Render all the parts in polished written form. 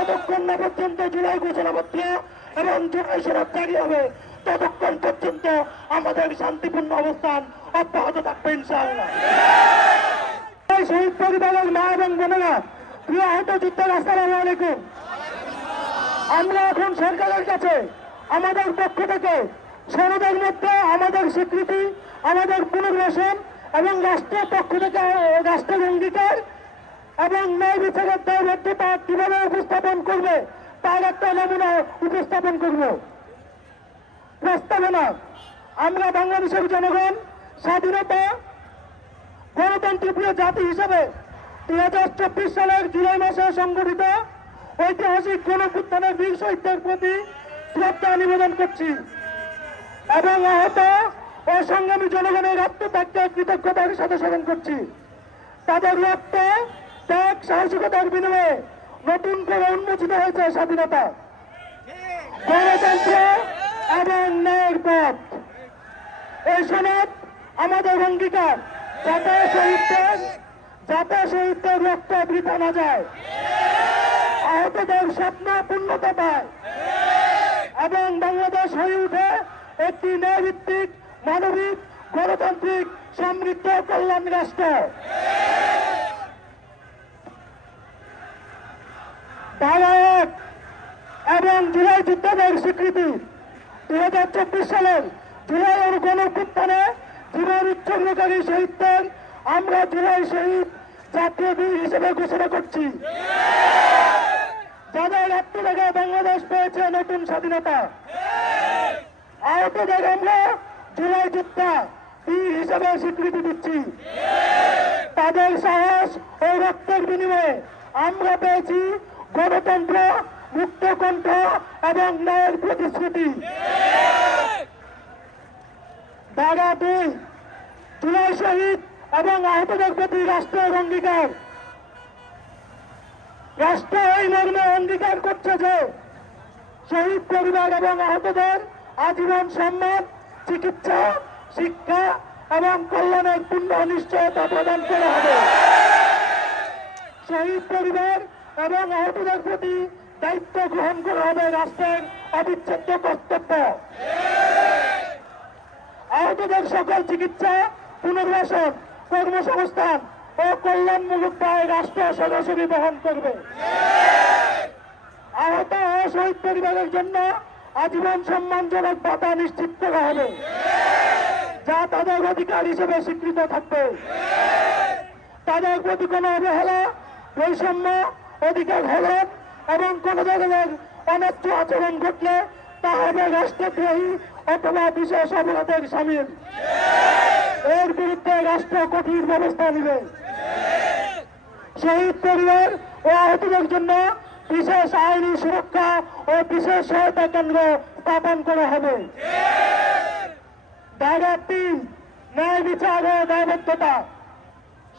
যতক্ষণ না পর্যন্ত জুলাই ঘোষণাপত্র এবং জুলাই সনদ জারি হবে ততক্ষণ পর্যন্ত আমাদের শান্তিপূর্ণ অবস্থান অব্যাহত থাকবে ইনশাআল্লাহ। শহীদ পরিবারের মা এবং বোনেরা, প্রিয় আহত যোদ্ধারা, আসসালামু আলাইকুম। আমরা এখন সরকারের কাছে আমাদের পক্ষ থেকে সনদের মধ্যে আমাদের স্বীকৃতি, আমাদের পুনর্বাসন এবং রাষ্ট্রের পক্ষ থেকে রাষ্ট্রের অঙ্গীকার এবং ন্যায় বিচারের দায়বদ্ধতা কিভাবে উপস্থাপন করবে তার একটা নমুনা উপস্থাপন করব। প্রস্তাবনা: আমরা বাংলাদেশের জনগণ স্বাধীনতা গণতন্ত্রপ্রিয় জাতি হিসেবে 2024 সালের জুলাই মাসে সংগঠিত ঐতিহাসিক গণঅভ্যুত্থানের বীর শহীদদের প্রতি শ্রদ্ধা নিবেদন করছি এবং আহত ও সংগ্রামী জনগণের আত্মত্যাগকে কৃতজ্ঞতার সাথে স্মরণ করছি। তাদের রক্ত, ত্যাগ, সাহসিকতার বিনিময়ে নতুন করে উন্মোচিত হয়েছে স্বাধীনতা, গণতন্ত্র এবং ন্যায়ের পথ। এই সনদ আমাদের অঙ্গীকার যাতে শহীদদের রক্ত বৃথা না যায়, আহতদের স্বপ্ন পূর্ণতা পায় এবং বাংলাদেশ হয়ে উঠে একটি ন্যায়ভিত্তিক, মানবিক, গণতান্ত্রিক, সমৃদ্ধ, কল্যাণ রাষ্ট্র। ধারা 1 এবং জুলাই যোদ্ধাদের স্বীকৃতি: 2024 সালের জুলাইয়ের গণঅভ্যুত্থানে জীবন উৎসর্গকারী শহীদদের আমরা জুলাই শহীদ জাতীয় বীর হিসেবে ঘোষণা করছি, যাদের আত্মত্যাগে বাংলাদেশ পেয়েছে নতুন স্বাধীনতা। আহতদের আমরা জুলাই যোদ্ধা বীর হিসেবে স্বীকৃতি দিচ্ছি। তাদের সাহস ও রক্তের বিনিময়ে আমরা পেয়েছি গণতন্ত্র, মুক্ত কণ্ঠ এবং ন্যায়ের প্রতিশ্রুতি। ধারা 2: জুলাই শহীদ এবং আহতদের প্রতি রাষ্ট্রের অঙ্গীকার। রাষ্ট্র এই মর্মে অঙ্গীকার করছে যে শহীদ পরিবার এবং আহতদের আজীবন সম্মান, চিকিৎসা, শিক্ষা এবং কল্যাণের পূর্ণ নিশ্চয়তা প্রদান করা হবে। শহীদ পরিবার এবং আহতদের প্রতি দায়িত্ব গ্রহণ করা হবে রাষ্ট্রের অবিচ্ছেদ্য কর্তব্য। আহতদের সকল চিকিৎসা, পুনর্বাসন, কর্মসংস্থান ও কল্যাণমূলক দায় রাষ্ট্র সরাসরি বহন করবে। আহত ও শহীদ পরিবারের জন্য আজীবন সম্মানজনক ভাতা নিশ্চিত করা হবে, যা তাদের অধিকার হিসেবে স্বীকৃত থাকবে। তাদের প্রতি কোনো অবহেলা, বৈষম্য, অধিকার হরণ এবং কোন ধরনের অন্যায্য আচরণ ঘটলে তা হবে রাষ্ট্রদ্রোহী অথবা বিশেষ অপরাধের শামিল। এর বিরুদ্ধে রাষ্ট্র কঠিন ব্যবস্থা নেবে। শহীদ পরিবার ও আহতদের জন্য বিশেষ আইনি সুরক্ষা ও বিশেষ সহায়তা কেন্দ্র স্থাপন করা হবে। ধারা 3: ন্যায় বিচার ও দায়বদ্ধতা।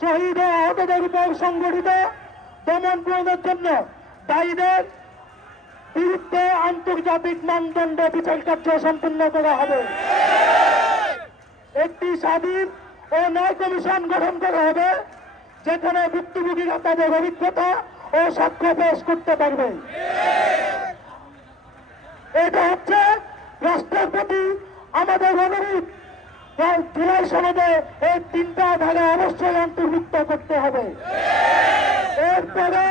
শহীদ ও আহতদের উপর সংগঠিত দমন পীড়নের জন্য দায়ীদের বিরুদ্ধে আন্তর্জাতিক মানদণ্ড বিচার কার্য সম্পন্ন করা হবে। একটি স্বাধীন ও ন্যায় কমিশন গঠন করা হবে, যেখানে ভুক্তভোগীরা তাদের অভিজ্ঞতা ও সাক্ষ্য পেশ করতে পারবে। এটা হচ্ছে রাষ্ট্রের প্রতি আমাদের অনুরোধ। জুলাই সনদে এই 3টা ধারা অবশ্যই অন্তর্ভুক্ত করতে হবে। এরপরে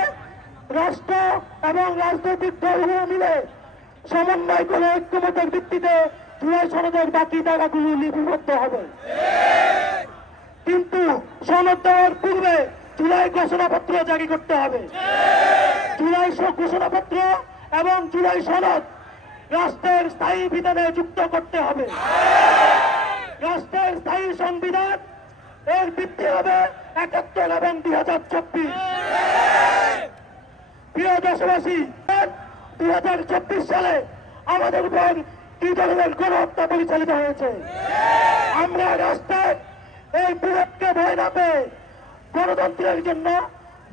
রাষ্ট্র এবং রাজনৈতিক দলগুলো মিলে সমন্বয় করে ঐক্যমতের ভিত্তিতে জুলাই সনদের বাকি ধারাগুলো লিপিবদ্ধ হবে। কিন্তু সনদ দেওয়ার পূর্বে জুলাই ঘোষণাপত্র জারি করতে হবে। জুলাই ঘোষণাপত্র এবং জুলাই সনদ রাষ্ট্রের স্থায়ী বিধানে যুক্ত করতে হবে। রাষ্ট্রের স্থায়ী সংবিধান এর ভিত্তি হবে 71 এবং 2024। প্রিয় দেশবাসী, 2024 সালে আমাদের উপর কি ধরনের গণহত্যা পরিচালিত হয়েছে? আমরা রাষ্ট্রের এই বিরোধকে ভয় না পেয়ে গণতন্ত্রের জন্য,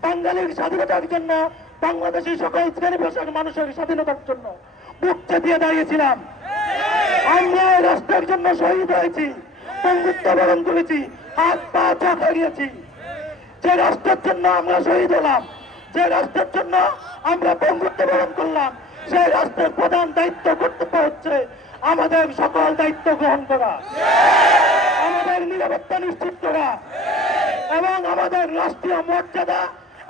বাঙালির স্বাধীনতার জন্য, বাংলাদেশী সকল শ্রেণী পেশার মানুষের স্বাধীনতার জন্য বুক চেপিয়ে দাঁড়িয়েছিলাম। আমরা রাষ্ট্রের জন্য শহীদ হয়েছি, বন্ধুত্ব বরণ করেছি, হাত পা চোখ হারিয়েছি। যে রাষ্ট্রের জন্য আমরা শহীদ হলাম, যে রাষ্ট্রের জন্য আমরা বঙ্গুত্ব বরণ করলাম, সেই রাষ্ট্রের প্রধান দায়িত্ব কর্তব্য হচ্ছে আমাদের সকল দায়িত্ব গ্রহণ করা, আমাদের নিরাপত্তা নিশ্চিত করা এবং আমাদের রাষ্ট্রীয় মর্যাদা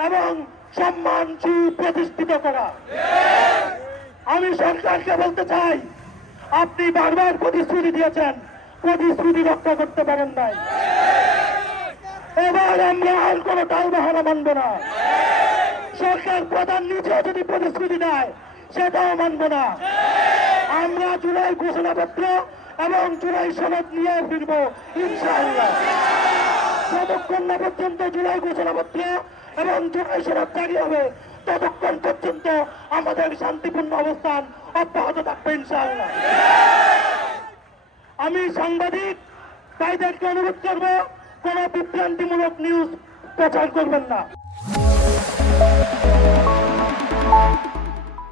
এবং সম্মান সুপ্রতিষ্ঠিত করা। আমি সরকারকে বলতে চাই, আপনি বারবার প্রতিশ্রুতি দিয়েছেন, প্রতিশ্রুতি রক্ষা করতে পারেন নাই। এবার আমরা আর কোনো টালবাহানা মানব না। সরকার প্রধান নিজে যদি প্রতিশ্রুতি দেয় সেটাও মানব না। আমরা জুলাই ঘোষণাপত্র এবং জুলাই সনদ নিয়ে ফিরব ইনশাআল্লাহ। যতক্ষণ না পর্যন্ত জুলাই ঘোষণাপত্র এবং জুলাই সনদ জারি হবে, ততক্ষণ পর্যন্ত আমাদের শান্তিপূর্ণ অবস্থান অব্যাহত থাকবে ইনশাআল্লাহ। আমি সাংবাদিক ভাইদেরকে অনুরোধ করব, কোন বিভ্রান্তিমূলক নিউজ প্রচার করবেন না।